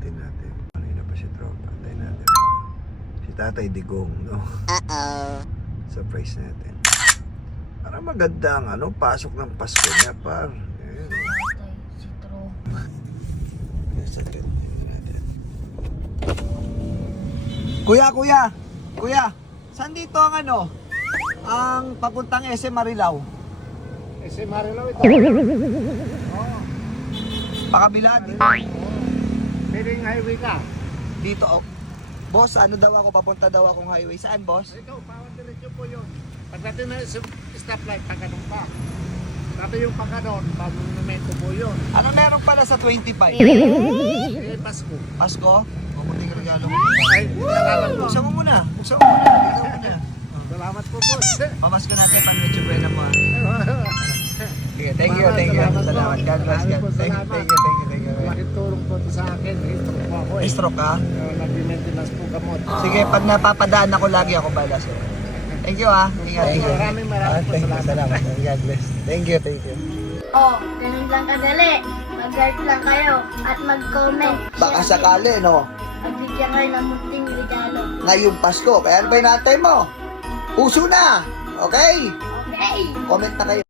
Buhatin natin. Kanina pa si Tropa. Antayin natin. Si Tatay Digong, no? Surprise natin. Para maganda ang pasok ng Pasko niya, par. Ayan. Si Tropa. Nasa tent. Tingnan natin. Kuya, saan dito ang ang papuntang SM Marilao? SM Marilao ito. Oo. Pakabila dito. Piling highway ka. Dito, boss, papunta daw akong highway. Saan, boss? Ito, power diretso po yun. Pagdating na stoplight, pagkanong pa. Dati yung pagkanon, pag-momento po yun. Ano meron pala sa 25? Pasko. Pasko? O kunting regalo mo. Ay, nalaman ko. Buksan mo muna. Ikaw muna. Salamat po, boss. Pamasko natin, Medyo Buena mo ha. Sige, thank you. Salamat. God bless. Thank you. Malaking tulong po ito sa akin. Stroke po ako eh. Stroke ka? Nag-maintenance po gamot. Sige, pag napapadaan ako lagi ako bala sir. Thank you ha. Ingat. Maraming Salamat. God bless. Thank you. Oh, ganun lang kadali. Mag-like lang kayo at mag-comment. Baka sakali, no? Magbigyan kayo ng munting regalo. Ngayong Pasko. Kaya ano ba inaantay mo? Puso na! Okay? Okay! Comment na kayo.